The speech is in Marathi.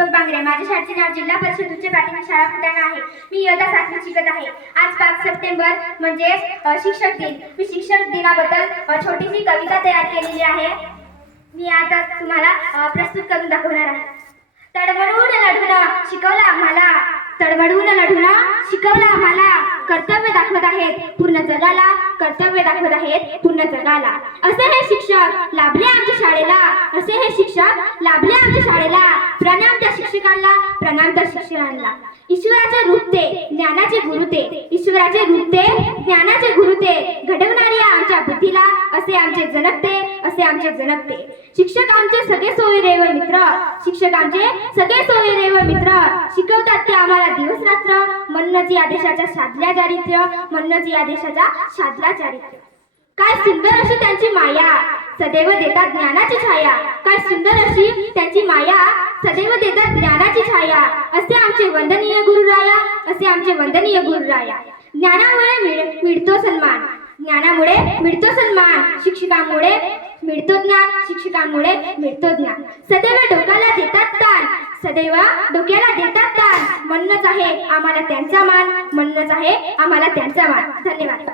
दीपक बांगरे. माझ्या शाळेचे नाव जिल्हा परिषद उच्च प्राथमिक शाळा फुटाणा आहे. मी इयत्ता 7वी शिकत आहे. आज 5 सप्टेंबर म्हणजे शिक्षक दिन. मी शिक्षक दिनाबद्दल छोटीशी कविता तयार केलेली आहे. मी आता तुम्हाला प्रस्तुत करून दाखवणार आहे. तडमडून लढून शिकवलं आम्हाला, तडमडून लढून शिकवलं आम्हाला, कर्तव्य दाखवत आहेत पूर्ण जगाला, कर्तव्य दाखवत आहेत पूर्ण जगाला. असे हे शिक्षक लाभले आमच्या शाळेला, असे हे शिक्षक लाभले आमच्या शाळेला. प्रणाम त्या शिक्षकांना, प्रणाम त्या शिक्षकांना. ईश्वराचे रूप ते, ज्ञानाचे गुरु ते, ईश्वराचे रूप ते, ज्ञानाचे गुरु ते, घडवणारे आमच्या बुद्धीला असे आमचे जनकते, असे आमचे जनकते. शिक्षक आमचे सगळे सोयरे व मित्र, शिक्षक आमचे सगळे सोयरे व मित्र, शिकवतात ते आम्हाला दिवस रात्र. म्हणूनच या देशाच्या साधल्या चारित्र्य, म्हणूनच या देशाच्या साधल्या चारित्र्य. काय सुंदर अशी त्यांची माया, सदैव देतात ज्ञानाची छाया. काय सुंदर अशी त्यांची माया, सदैव देतात ज्ञानाची छाया. असे आमचे वंदनीय गुरुराया, असे आमचे वंदनीय गुरुराया. ज्ञानामुळे मिळतो सन्मान, ज्ञानामुळे मिळतो सन्मान, शिक्षकांमुळे मिळतो ज्ञान, शिक्षकांमुळे मिळतो ज्ञान. सदैव डोक्याला देतात ताण, सदैव डोक्याला देतात ताण. म्हणूनच आहे आम्हाला त्यांचा मान, म्हणूनच आहे आम्हाला त्यांचा मान. धन्यवाद.